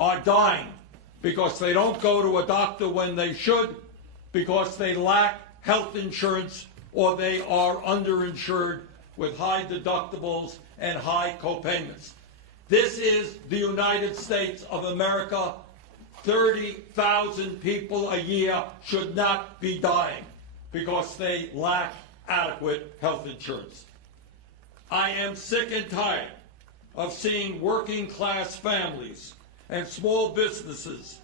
are dying because they don't go to a doctor when they should, because they lack health insurance, or they are underinsured with high deductibles and high copayments. This is the United States of America. 30,000 people a year should not be dying because they lack adequate health insurance. I am sick and tired of seeing working class families and small businesses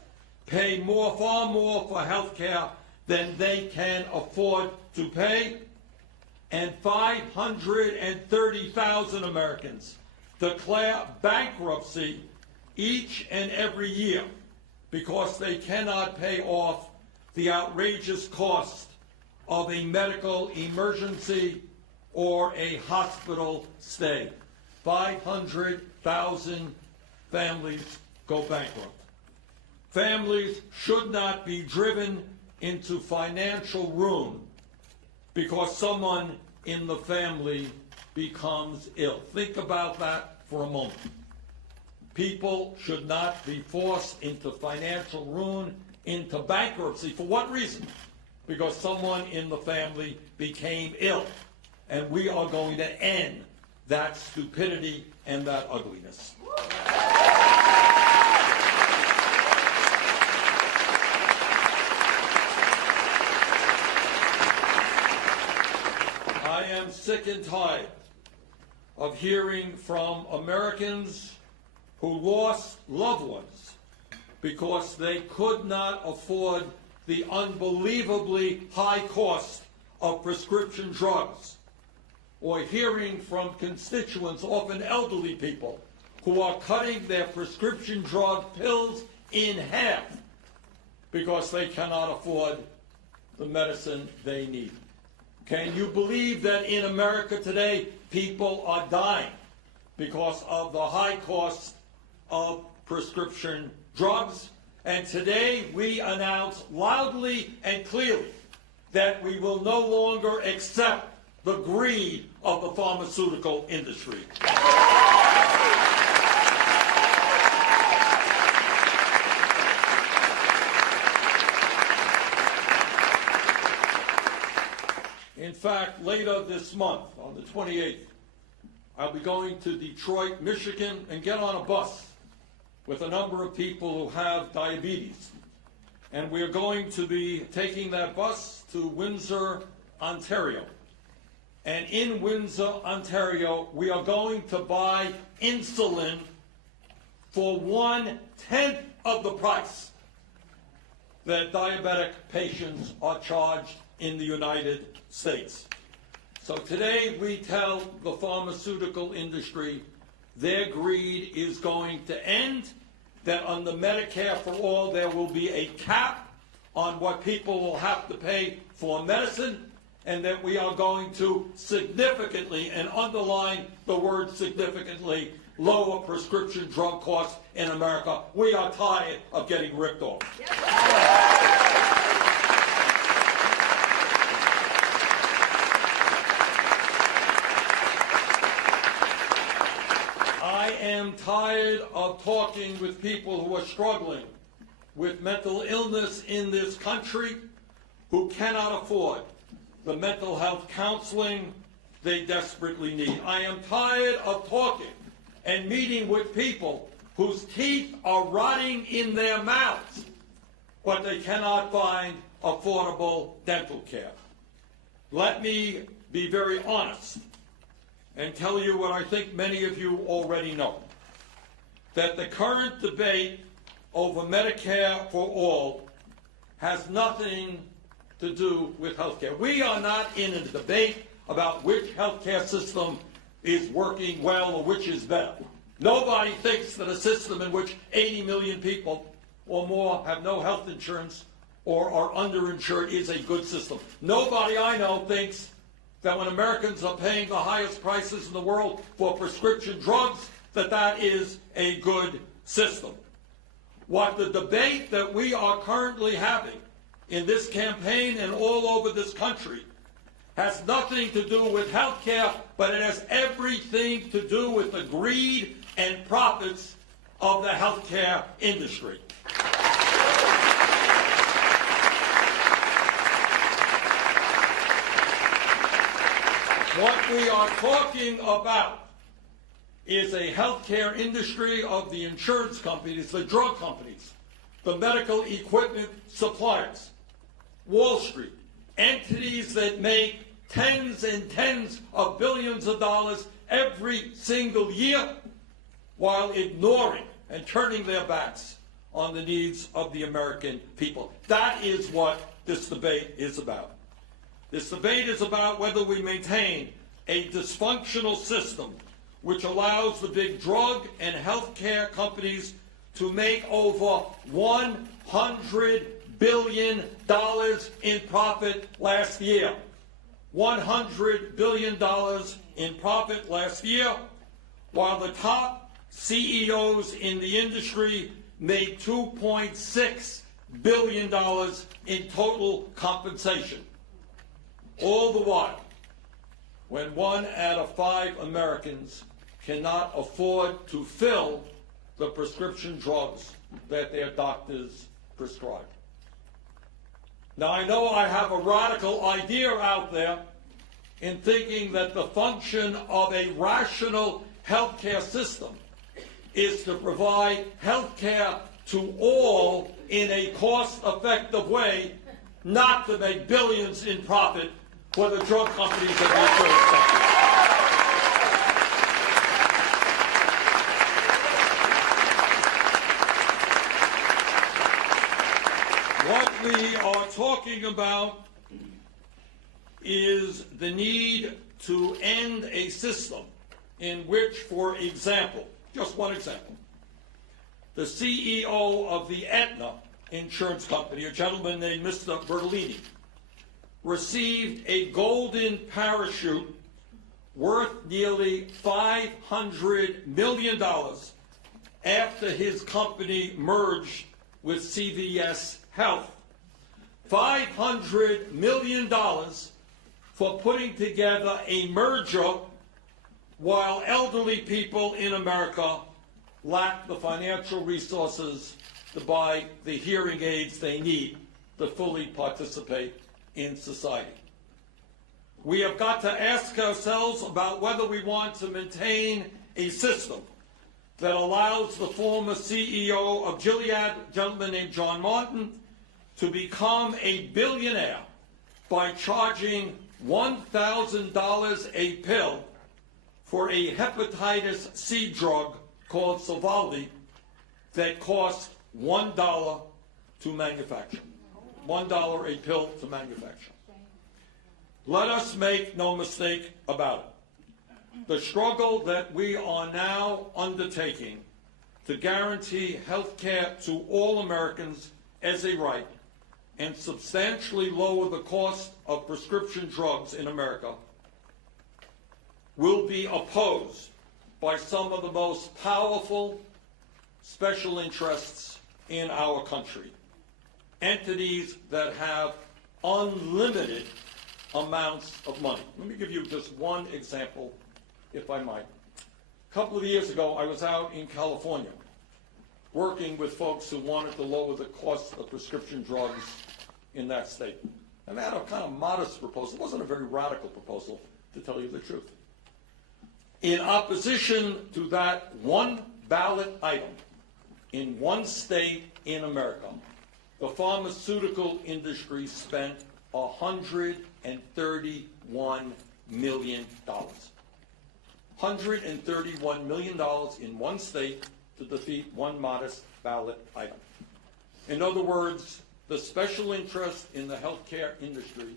pay far more for health care than they can afford to pay, and 530,000 Americans declare bankruptcy each and every year because they cannot pay off the outrageous cost of a medical emergency or a hospital stay. 500,000 families go bankrupt. Families should not be driven into financial ruin because someone in the family becomes ill. Think about that for a moment. People should not be forced into financial ruin, into bankruptcy. For what reason? Because someone in the family became ill. And we are going to end that stupidity and that ugliness. I am sick and tired of hearing from Americans who lost loved ones because they could not afford the unbelievably high cost of prescription drugs, or hearing from constituents, often elderly people, who are cutting their prescription drug pills in half because they cannot afford the medicine they need. Can you believe that in America today people are dying because of the high cost of prescription drugs? And today we announce loudly and clearly that we will no longer accept the greed of the pharmaceutical industry. In fact, later this month, on the 28th, I'll be going to Detroit, Michigan, and get on a bus with a number of people who have diabetes. And we're going to be taking that bus to Windsor, Ontario. And in Windsor, Ontario, we are going to buy insulin for 1/10 of the price that diabetic patients are charged in the United States. So today we tell the pharmaceutical industry their greed is going to end, that under Medicare for All there will be a cap on what people will have to pay for medicine, and that we are going to significantly, and underline the word significantly, lower prescription drug costs in America. We are tired of getting ripped off. I am tired of talking with people who are struggling with mental illness in this country, who cannot afford the mental health counseling they desperately need. I am tired of talking and meeting with people whose teeth are rotting in their mouths, but they cannot find affordable dental care. Let me be very honest and tell you what I think many of you already know, that the current debate over Medicare for All has nothing to do with health care. We are not in a debate about which health care system is working well or which is better. Nobody thinks that a system in which 80 million people or more have no health insurance or are underinsured is a good system. Nobody I know thinks that when Americans are paying the highest prices in the world for prescription drugs, that that is a good system. What the debate that we are currently having in this campaign and all over this country has nothing to do with health care, but it has everything to do with the greed and profits of the healthcare industry. What we are talking about is a healthcare industry of the insurance companies, the drug companies, the medical equipment suppliers, Wall Street, entities that make tens and tens of billions of dollars every single year while ignoring and turning their backs on the needs of the American people. That is what this debate is about. This debate is about whether we maintain a dysfunctional system which allows the big drug and healthcare companies to make over $100 billion in profit last year. $100 billion in profit last year, while the top CEOs in the industry made $2.6 billion in total compensation. All the while, when 1 out of 5 Americans cannot afford to fill the prescription drugs that their doctors prescribe. Now, I know I have a radical idea out there in thinking that the function of a rational healthcare system is to provide healthcare to all in a cost-effective way, not to make billions in profit for the drug companies and the insurance companies. What we are talking about is the need to end a system in which, for example, just one example, the CEO of the Aetna insurance company, a gentleman named Mr. Bertolini, received a golden parachute worth nearly $500 million after his company merged with CVS Health. $500 million for putting together a merger while elderly people in America lack the financial resources to buy the hearing aids they need to fully participate in society. We have got to ask ourselves about whether we want to maintain a system that allows the former CEO of Gilead, a gentleman named John Martin, to become a billionaire by charging $1,000 a pill for a hepatitis C drug called Sovaldi that costs $1 to manufacture. $1 a pill to manufacture. Let us make no mistake about it. The struggle that we are now undertaking to guarantee health care to all Americans as a right and substantially lower the cost of prescription drugs in America will be opposed by some of the most powerful special interests in our country, entities that have unlimited amounts of money. Let me give you just one example, if I might. A couple of years ago, I was out in California working with folks who wanted to lower the cost of prescription drugs in that state. And they had a kind of modest proposal. It wasn't a very radical proposal, to tell you the truth. In opposition to that one ballot item in one state in America, the pharmaceutical industry spent $131 million. $131 million in one state to defeat one modest ballot item. In other words, the special interests in the healthcare industry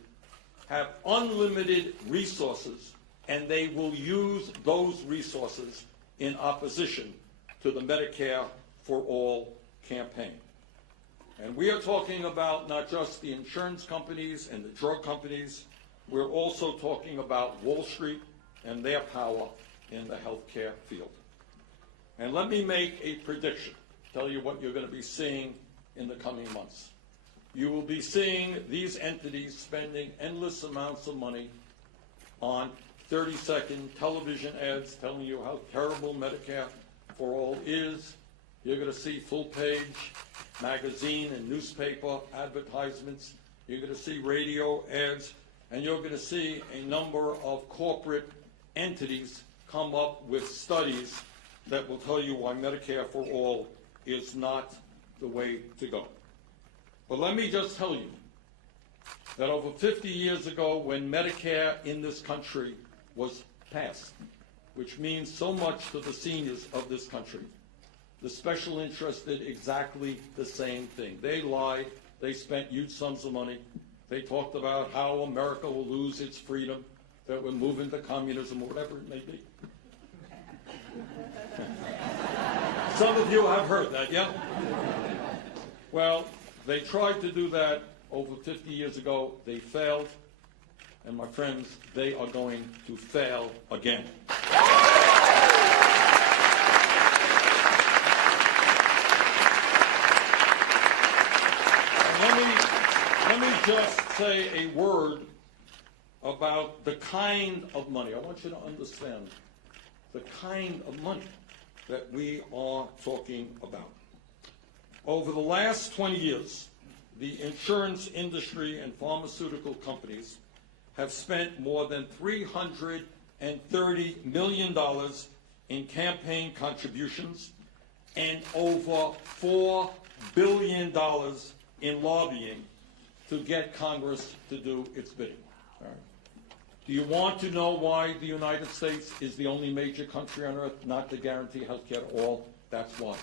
have unlimited resources, and they will use those resources in opposition to the Medicare for All campaign. And we are talking about not just the insurance companies and the drug companies, we're also talking about Wall Street and their power in the healthcare field. And let me make a prediction, tell you what you're going to be seeing in the coming months. You will be seeing these entities spending endless amounts of money on 30-second television ads telling you how terrible Medicare for All is, You're going to see full-page magazine and newspaper advertisements. You're going to see radio ads, and you're going to see a number of corporate entities come up with studies that will tell you why Medicare for All is not the way to go. But let me just tell you that over 50 years ago, when Medicare in this country was passed, which means so much to the seniors of this country, the special interests did exactly the same thing. They lied. They spent huge sums of money. They talked about how America will lose its freedom, that we're moving to communism, or whatever it may be. Some of you have heard that, yeah? Well, they tried to do that over 50 years ago. They failed. And my friends, they are going to fail again. Let me just say a word about the kind of money. I want you to understand the kind of money that we are talking about. Over the last 20 years, the insurance industry and pharmaceutical companies have spent more than $330 million in campaign contributions and over $4 billion in lobbying to get Congress to do its bidding. All right. Do you want to know why the United States is the only major country on earth not to guarantee health care to all? That's why.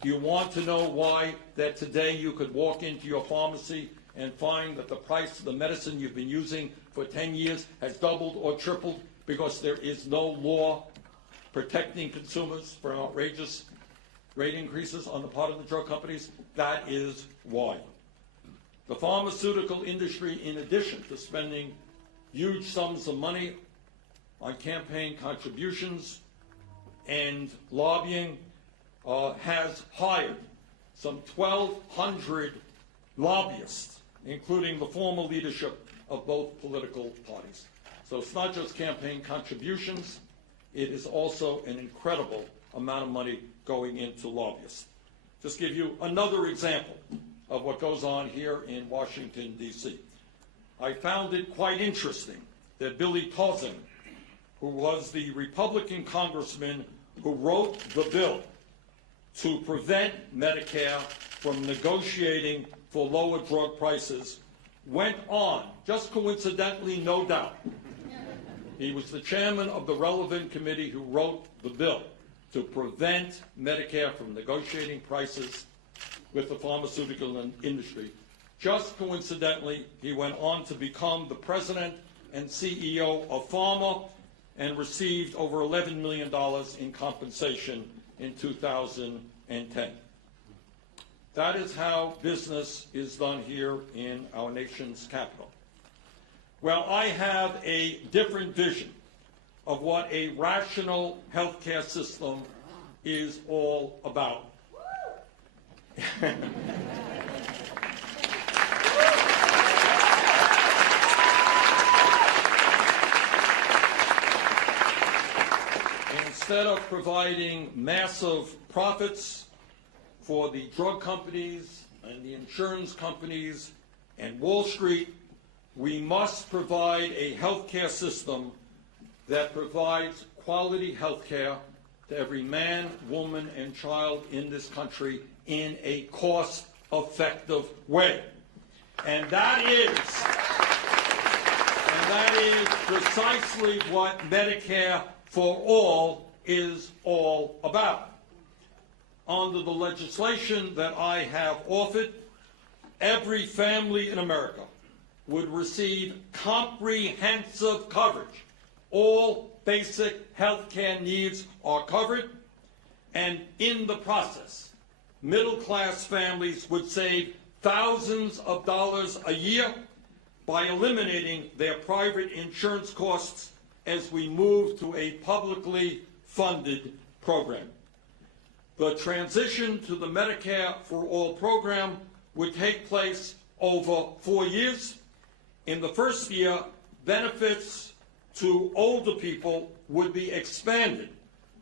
Do you want to know why that today you could walk into your pharmacy and find that the price of the medicine you've been using for 10 years has doubled or tripled because there is no law protecting consumers from outrageous rate increases on the part of the drug companies? That is why. The pharmaceutical industry, in addition to spending huge sums of money on campaign contributions and lobbying, has hired some 1,200 lobbyists, including the former leadership of both political parties. So it's not just campaign contributions, it is also an incredible amount of money going into lobbyists. Just give you another example of what goes on here in Washington, D.C. I found it quite interesting that Billy Tauzin, who was the Republican congressman who wrote the bill to prevent Medicare from negotiating for lower drug prices, went on, just coincidentally, no doubt. He was the chairman of the relevant committee who wrote the bill to prevent Medicare from negotiating prices with the pharmaceutical industry. Just coincidentally, he went on to become the president and CEO of Pharma and received over $11 million in compensation in 2010. That is how business is done here in our nation's capital. Well, I have a different vision of what a rational healthcare system is all about. Instead of providing massive profits for the drug companies and the insurance companies and Wall Street, we must provide a healthcare system that provides quality healthcare to every man, woman, and child in this country in a cost-effective way. And that is precisely what Medicare for All is all about. Under the legislation that I have offered, every family in America would receive comprehensive coverage. All basic health care needs are covered, and in the process, middle-class families would save thousands of dollars a year by eliminating their private insurance costs as we move to a publicly funded program. The transition to the Medicare for All program would take place over 4 years. In the first year, benefits to older people would be expanded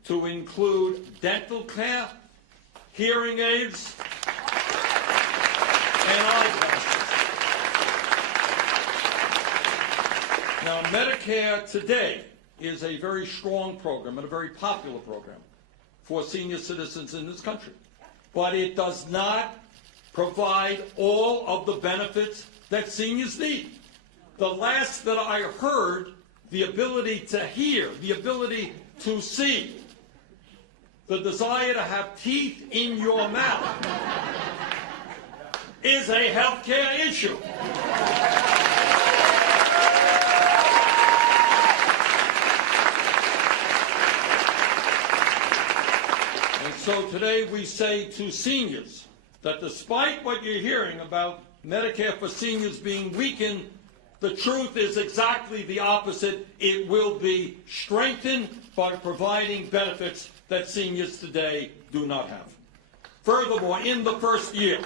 to include dental care, hearing aids, and eyeglasses. Now, Medicare today is a very strong program and a very popular program for senior citizens in this country. But it does not provide all of the benefits that seniors need. The last that I heard, the ability to hear, the ability to see, the desire to have teeth in your mouth is a health care issue. And so today we say to seniors that despite what you're hearing about Medicare for seniors being weakened, the truth is exactly the opposite. It will be strengthened by providing benefits that seniors today do not have. Furthermore, in the first year,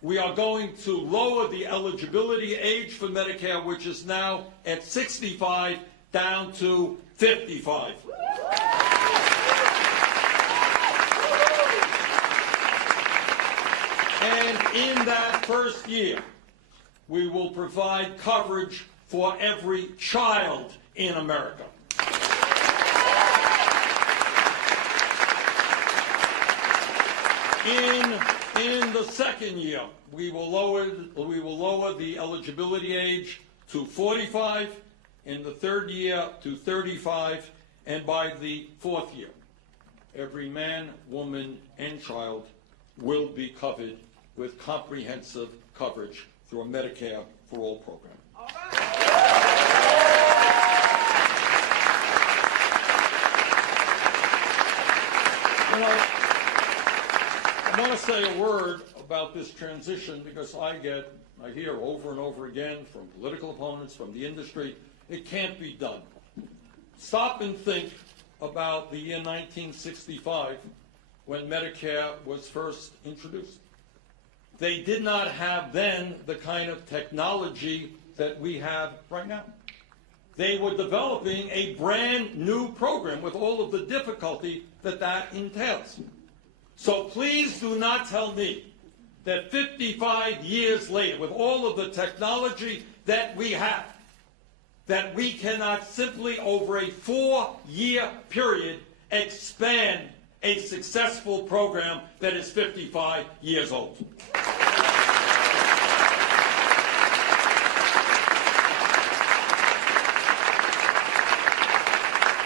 we are going to lower the eligibility age for Medicare, which is now at 65, down to 55. And in that first year, we will provide coverage for every child in America. In the second year, we will lower the eligibility age to 45, in the third year to 35, and by the fourth year, every man, woman, and child will be covered with comprehensive coverage through a Medicare for All program. All right. You know, I want to say a word about this transition because I hear over and over again from political opponents, from the industry, it can't be done. Stop and think about the year 1965 when Medicare was first introduced. They did not have then the kind of technology that we have right now. They were developing a brand new program with all of the difficulty that that entails. So please do not tell me that 55 years later, with all of the technology that we have, that we cannot simply over a 4-year period expand a successful program that is 55 years old.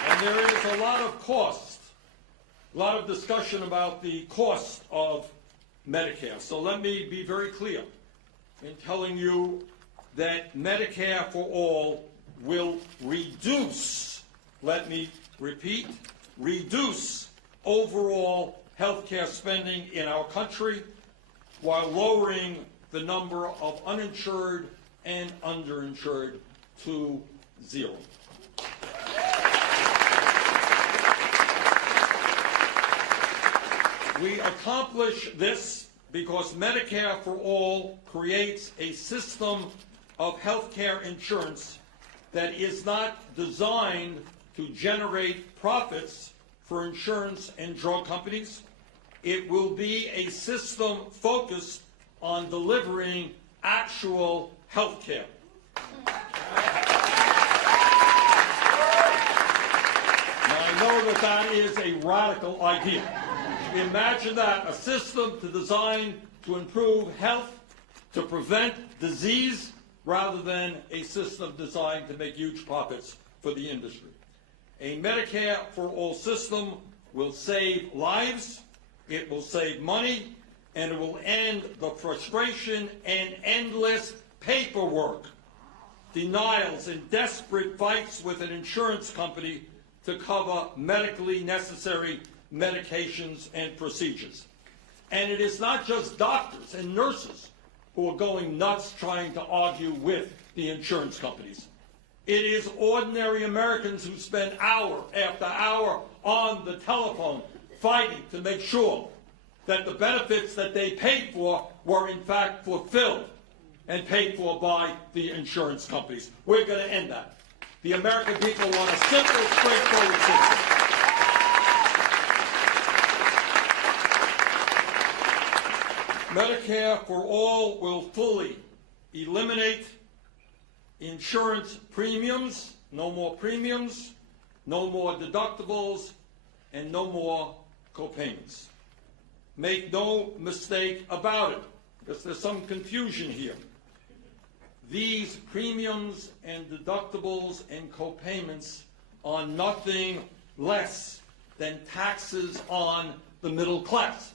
And there is a lot of cost, a lot of discussion about the cost of Medicare. So let me be very clear in telling you that Medicare for All will reduce, let me repeat, reduce overall health care spending in our country while lowering the number of uninsured and underinsured to 0. We accomplish this because Medicare for All creates a system of health care insurance that is not designed to generate profits for insurance and drug companies. It will be a system focused on delivering actual health care. Now, I know that that is a radical idea. Imagine that, a system designed to improve health, to prevent disease, rather than a system designed to make huge profits for the industry. A Medicare for All system will save lives, it will save money, and it will end the frustration and endless paperwork, denials, and desperate fights with an insurance company to cover medically necessary medications and procedures. And it is not just doctors and nurses who are going nuts trying to argue with the insurance companies. It is ordinary Americans who spend hour after hour on the telephone fighting to make sure that the benefits that they paid for were in fact fulfilled and paid for by the insurance companies. We're going to end that. The American people want a simple, straightforward system. Medicare for All will fully eliminate insurance premiums, no more deductibles, and no more copayments. Make no mistake about it, because there's some confusion here. These premiums and deductibles and copayments are nothing less than taxes on the middle class.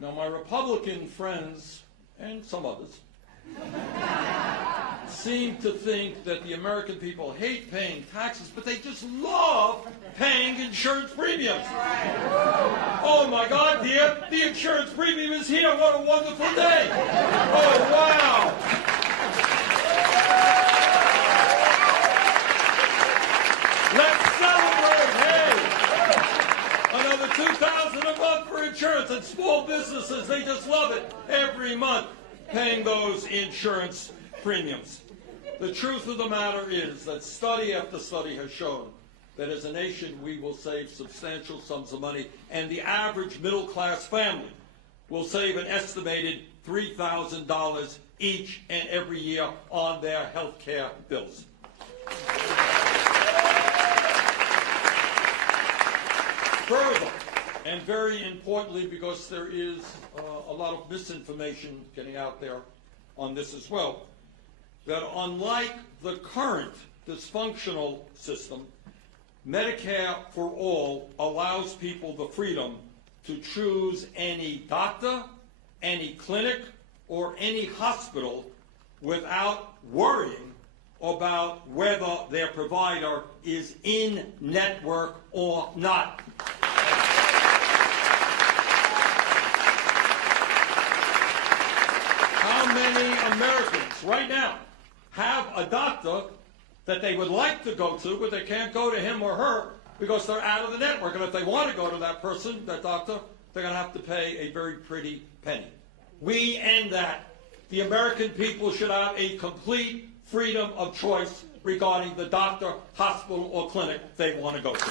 Now, my Republican friends, and some others, seem to think that the American people hate paying taxes, but they just love paying insurance premiums. Oh my God, dear, the insurance premium is here. What a wonderful day. Oh, wow. Let's celebrate. Hey, another $2,000 a month for insurance, and small businesses, they just love it every month, paying those insurance premiums. The truth of the matter is that study after study has shown that as a nation we will save substantial sums of money, and the average middle-class family will save an estimated $3,000 each and every year on their health care bills. Further, and very importantly, because there is a lot of misinformation getting out there on this as well, that unlike the current dysfunctional system, Medicare for All allows people the freedom to choose any doctor, any clinic, or any hospital without worrying about whether their provider is in network or not. How many Americans right now have a doctor that they would like to go to, but they can't go to him or her because they're out of the network? And if they want to go to that person, that doctor, they're going to have to pay a very pretty penny. We end that. The American people should have a complete freedom of choice regarding the doctor, hospital, or clinic they want to go to.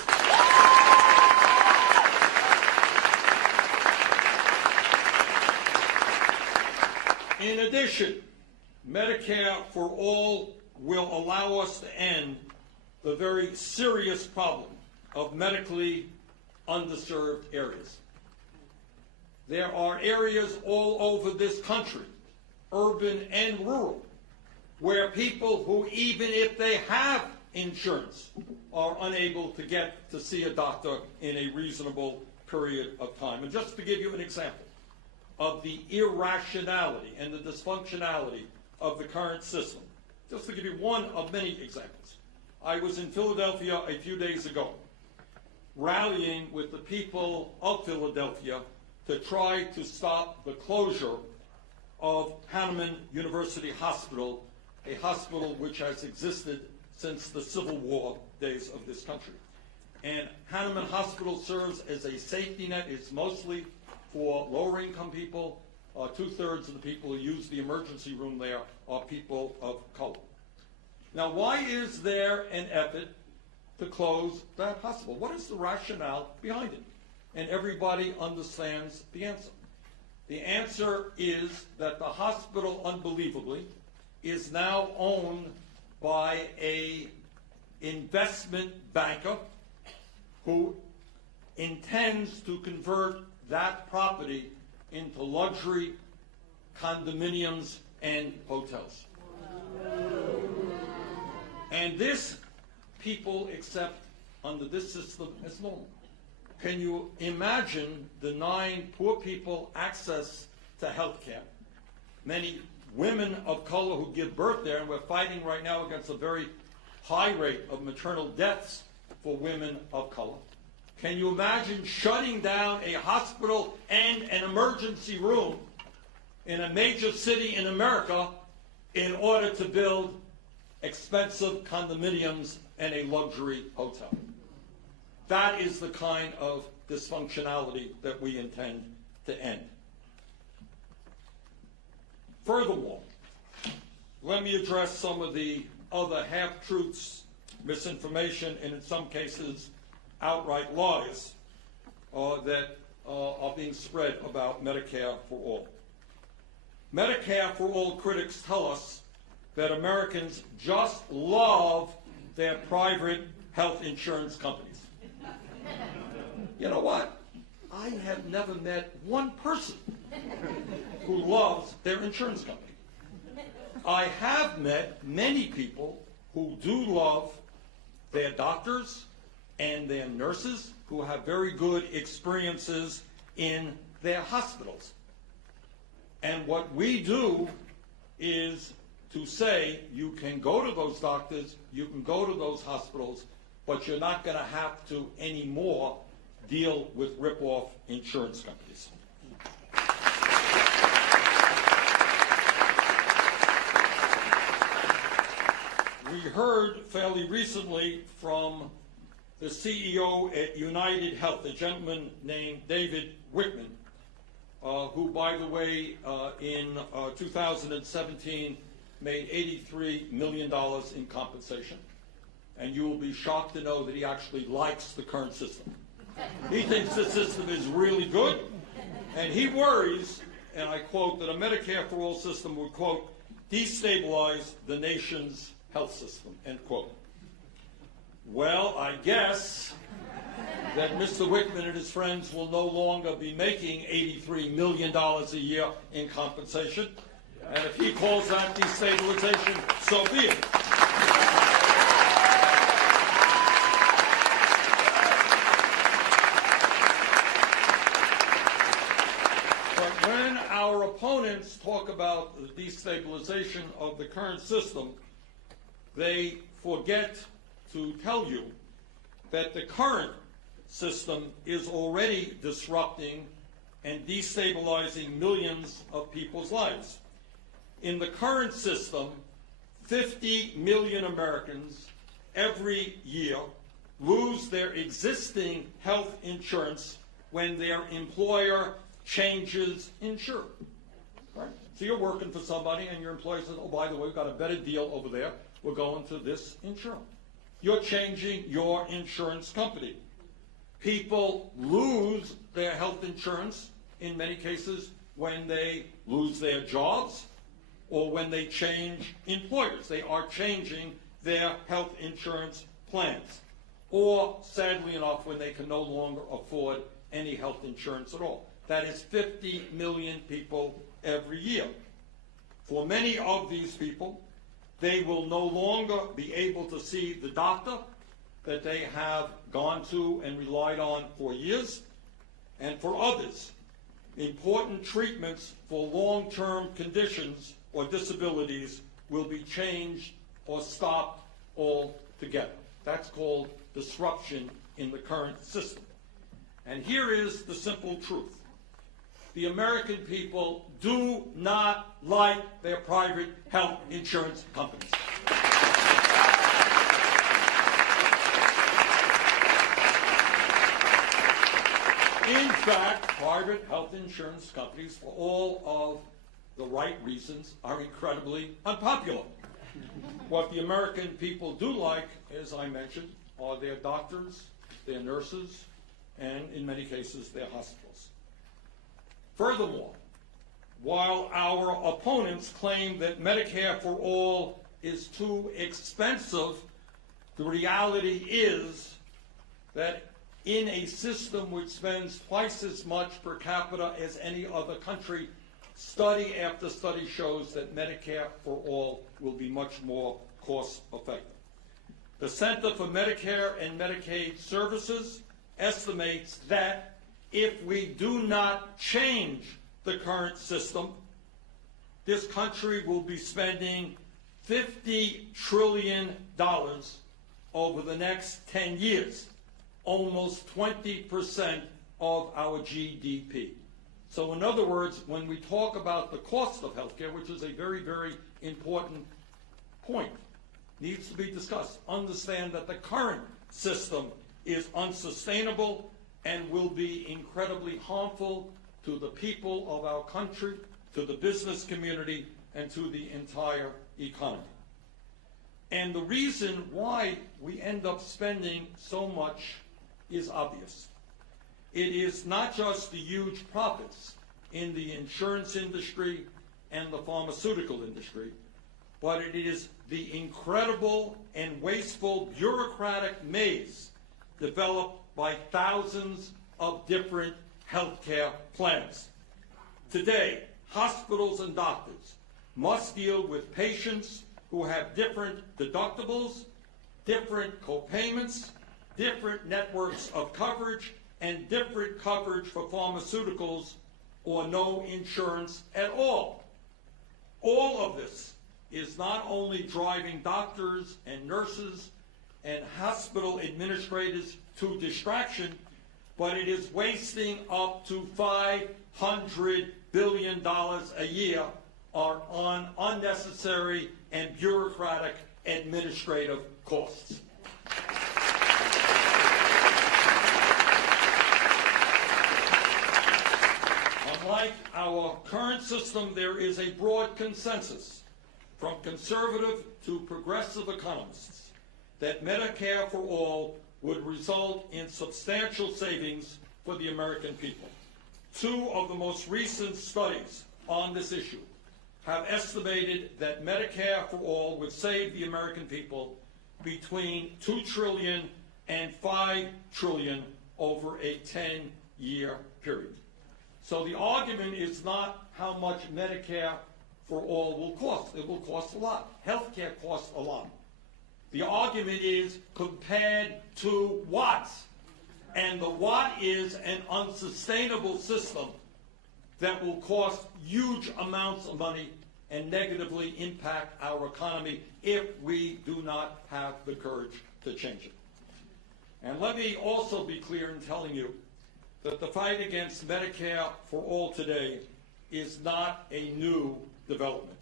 In addition, Medicare for All will allow us to end the very serious problem of medically underserved areas. There are areas all over this country, urban and rural, where people who, even if they have insurance, are unable to get to see a doctor in a reasonable period of time. And just to give you an example of the irrationality and the dysfunctionality of the current system, just to give you one of many examples. I was in Philadelphia a few days ago, rallying with the people of Philadelphia to try to stop the closure of Hahnemann University Hospital, a hospital which has existed since the Civil War days of this country. And Hahnemann Hospital serves as a safety net. It's mostly for lower income people. 2/3 of the people who use the emergency room there are people of color. Now, why is there an effort to close that hospital? What is the rationale behind it? And everybody understands the answer. The answer is that the hospital, unbelievably, is now owned by an investment banker who intends to convert that property into luxury condominiums and hotels. And this people accept under this system as normal. Can you imagine denying poor people access to health care? Many women of color who give birth there, and we're fighting right now against a very high rate of maternal deaths for women of color. Can you imagine shutting down a hospital and an emergency room in a major city in America in order to build expensive condominiums and a luxury hotel? That is the kind of dysfunctionality that we intend to end. Furthermore, let me address some of the other half-truths misinformation, and in some cases, outright lies that are being spread about Medicare for all. Medicare for all critics tell us that Americans just love their private health insurance companies. You know what? I have never met one person who loves their insurance company. I have met many people who do love their doctors and their nurses, who have very good experiences in their hospitals. And what we do is to say you can go to those doctors, you can go to those hospitals, but you're not going to have to anymore deal with rip-off insurance companies. We heard fairly recently from the CEO at United Health, a gentleman named David Whitman, who, by the way, in 2017 made $83 million in compensation. And you will be shocked to know that he actually likes the current system. He thinks the system is really good, and he worries, and I quote, that a Medicare for all system would, quote, destabilize the nation's health system, end quote. Well, I guess that Mr. Whitman and his friends will no longer be making $83 million a year in compensation. And if he calls that destabilization, so be it. But when our opponents talk about the destabilization of the current system, they forget to tell you that the current system is already disrupting and destabilizing millions of people's lives. In the current system, 50 million Americans every year lose their existing health insurance when their employer changes insurer. Right? So you're working for somebody and your employer says, oh, by the way, we've got a better deal over there. We're going to this insurer. You're changing your insurance company. People lose their health insurance in many cases when they lose their jobs or when they change employers. They are changing their health insurance plans. Or, sadly enough, when they can no longer afford any health insurance at all. That is 50 million people every year. For many of these people, they will no longer be able to see the doctor that they have gone to and relied on for years. And for others, important treatments for long-term conditions or disabilities will be changed or stopped altogether. That's called disruption in the current system. And here is the simple truth. The American people do not like their private health insurance companies. In fact, private health insurance companies, for all of the right reasons, are incredibly unpopular. What the American people do like, as I mentioned, are their doctors, their nurses, and in many cases, their hospitals. Furthermore, while our opponents claim that Medicare for all is too expensive, the reality is that in a system which spends twice as much per capita as any other country, study after study shows that Medicare for all will be much more cost effective. The Center for Medicare and Medicaid Services estimates that if we do not change the current system, this country will be spending $50 trillion over the next 10 years, almost 20% of our GDP. So in other words, when we talk about the cost of healthcare, which is a very, very important point, needs to be discussed, understand that the current system is unsustainable and will be incredibly harmful to the people of our country, to the business community, and to the entire economy. And the reason why we end up spending so much is obvious. It is not just the huge profits in the insurance industry and the pharmaceutical industry, but it is the incredible and wasteful bureaucratic maze developed by thousands of different healthcare plans. Today, hospitals and doctors must deal with patients who have different deductibles, different co-payments, different networks of coverage, and different coverage for pharmaceuticals or no insurance at all. All of this is not only driving doctors and nurses and hospital administrators to distraction, but it is wasting up to $500 billion a year on unnecessary and bureaucratic administrative costs. Unlike our current system, there is a broad consensus from conservative to progressive economists that Medicare for all would result in substantial savings for the American people. Two of the most recent studies on this issue have estimated that Medicare for all would save the American people between $2 trillion and $5 trillion over a 10-year period. So the argument is not how much Medicare for all will cost. It will cost a lot. Healthcare costs a lot. The argument is compared to what? And the what is an unsustainable system that will cost huge amounts of money and negatively impact our economy if we do not have the courage to change it. And let me also be clear in telling you that the fight against Medicare for all today is not a new development.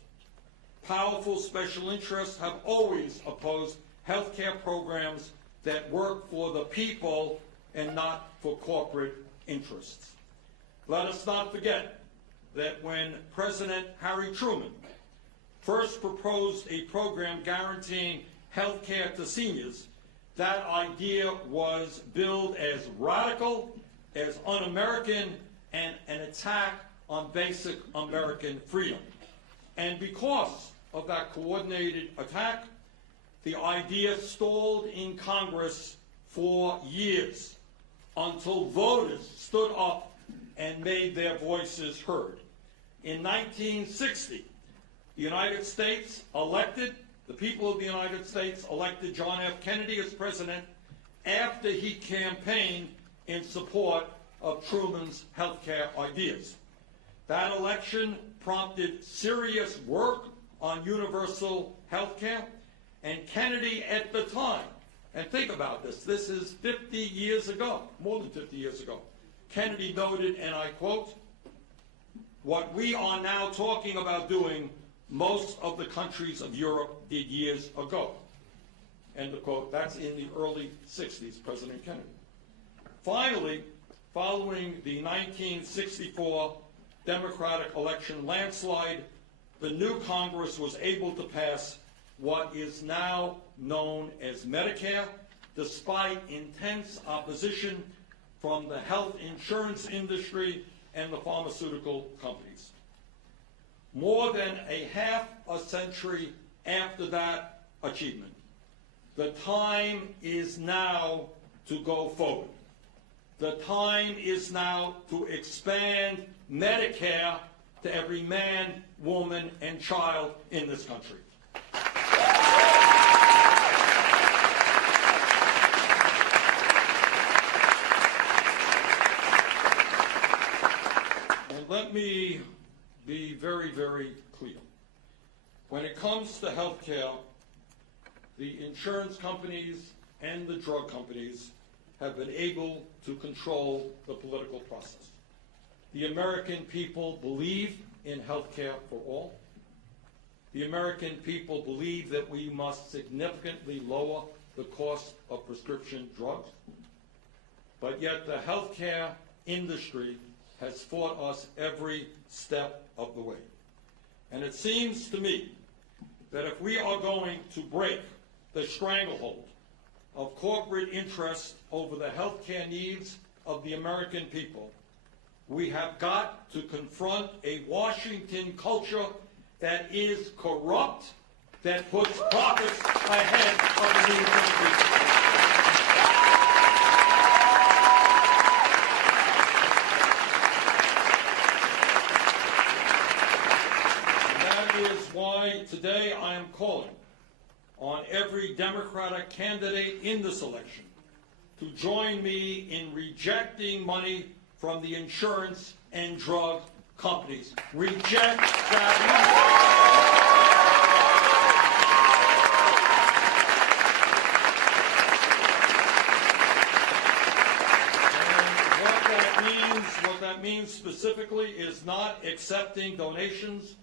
Powerful special interests have always opposed health care programs that work for the people and not for corporate interests. Let us not forget that when President Harry Truman first proposed a program guaranteeing health care to seniors, that idea was billed as radical, as un-American, and an attack on basic American freedom. And because of that coordinated attack, the idea stalled in Congress for years until voters stood up and made their voices heard. In 1960, the United States elected, the people of the United States elected John F. Kennedy as president after he campaigned in support of Truman's health care ideas. That election prompted serious work on universal health care, and Kennedy at the time, and think about this, this is 50 years ago, more than 50 years ago, Kennedy noted, and I quote, "What we are now talking about doing, most of the countries of Europe did years ago." End of quote. That's in the early 60s, President Kennedy. Finally, following the 1964 Democratic election landslide, the new Congress was able to pass what is now known as Medicare, despite intense opposition from the health insurance industry and the pharmaceutical companies. More than a half a century after that achievement, the time is now to go forward. The time is now to expand Medicare to every man, woman, and child in this country. And let me be very, very clear. When it comes to health care, the insurance companies and the drug companies have been able to control the political process. The American people believe in health care for all. The American people believe that we must significantly lower the cost of prescription drugs. But yet the health care industry has fought us every step of the way. And it seems to me that if we are going to break the stranglehold of corporate interest over the health care needs of the American people. We have got to confront a Washington culture that is corrupt, that puts profits ahead of the needs of the people. And that is why today I am calling on every Democratic candidate in this election to join me in rejecting money from the insurance and drug companies. Reject that money. What that means specifically is not accepting donations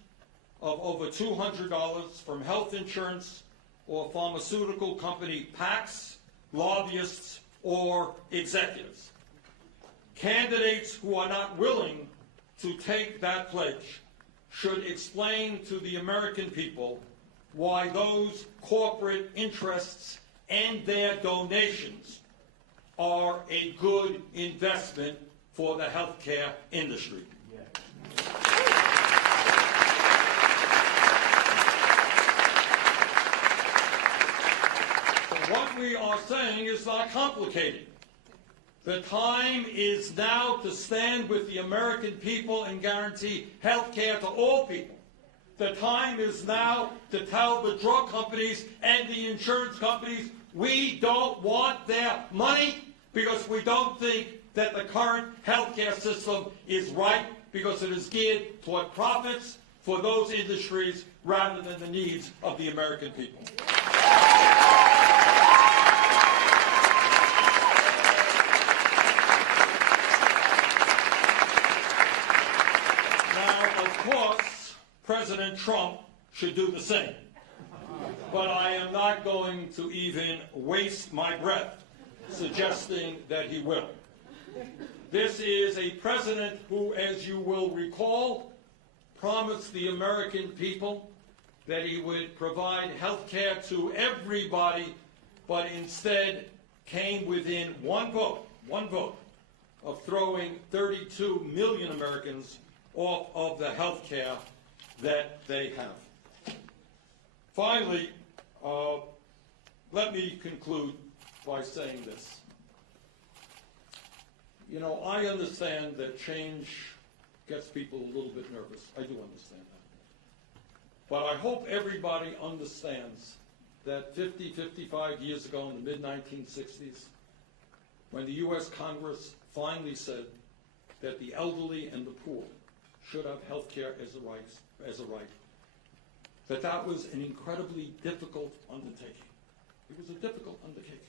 of over $200 from health insurance or pharmaceutical company PACs, lobbyists, or executives. Candidates who are not willing to take that pledge should explain to the American people why those corporate interests and their donations are a good investment for the healthcare industry. So what we are saying is not complicated. The time is now to stand with the American people and guarantee health care to all people. The time is now to tell the drug companies and the insurance companies we don't want their money because we don't think that the current health care system is right because it is geared toward profits for those industries rather than the needs of the American people. Of course, President Trump should do the same. But I am not going to even waste my breath suggesting that he will. This is a president who, as you will recall, promised the American people that he would provide health care to everybody, but instead came within one vote of throwing 32 million Americans off of the health care that they have. Finally, let me conclude by saying this. You know, I understand that change gets people a little bit nervous. I do understand that. But I hope everybody understands that 55 years ago in the mid-1960s, when the U.S. Congress finally said that the elderly and the poor should have health care as a right, that was an incredibly difficult undertaking. It was a difficult undertaking.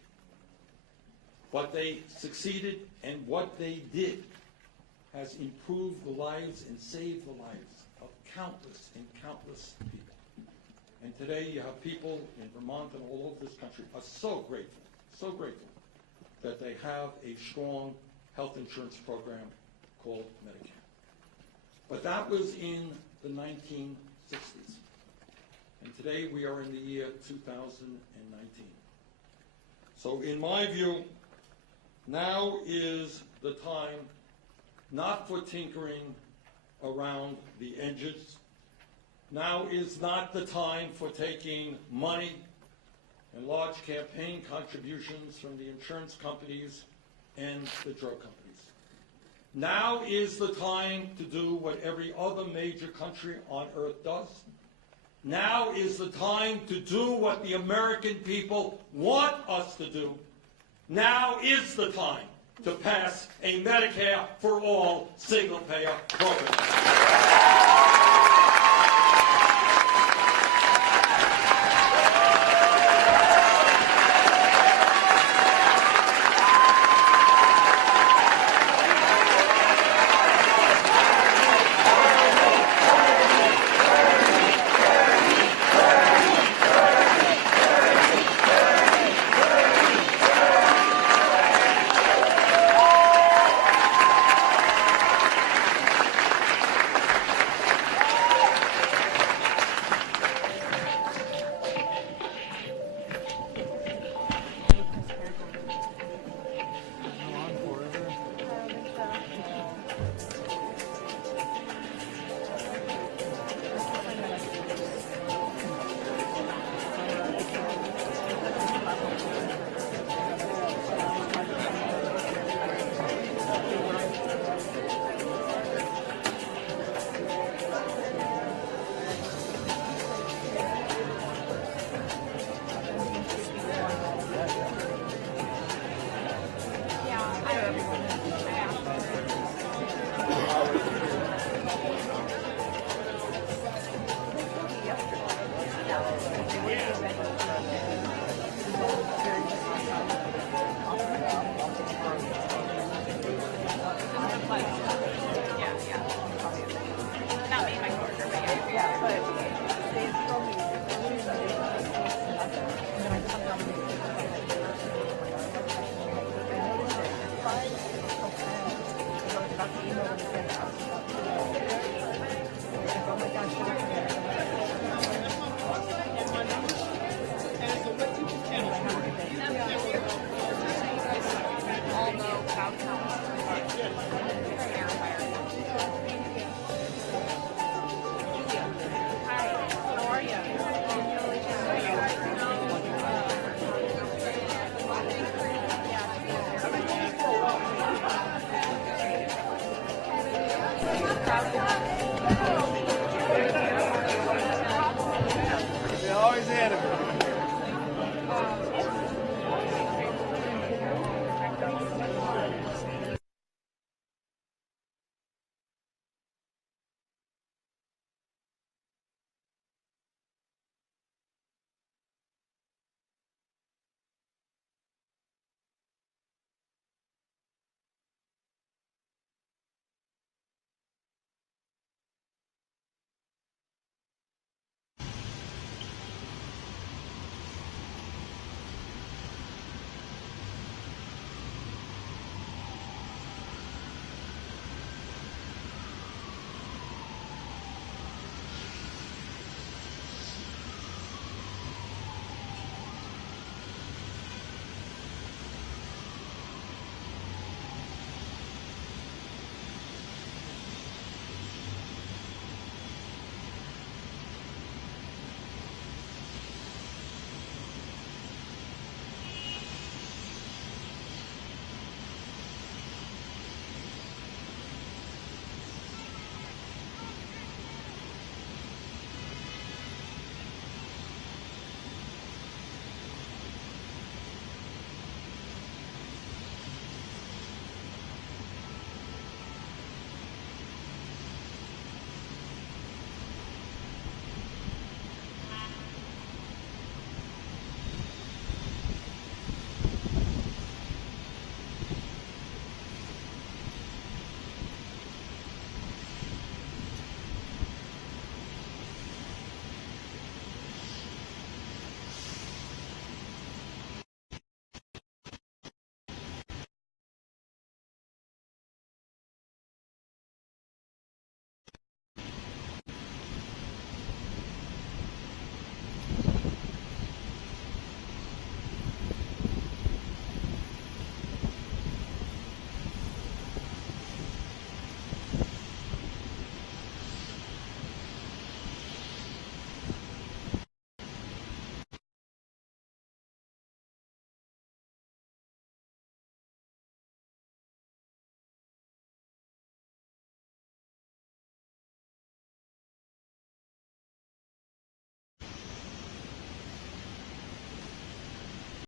But they succeeded, and what they did has improved the lives and saved the lives of countless and countless people. And today you have people in Vermont and all over this country are so grateful that they have a strong health insurance program called Medicare. But that was in the 1960s. And today we are in the year 2019. So in my view, now is the time not for tinkering around the edges. Now is not the time for taking money and large campaign contributions from the insurance companies and the drug companies. Now is the time to do what every other major country on earth does. Now is the time to do what the American people want us to do. Now is the time to pass a Medicare for all single-payer program. They always had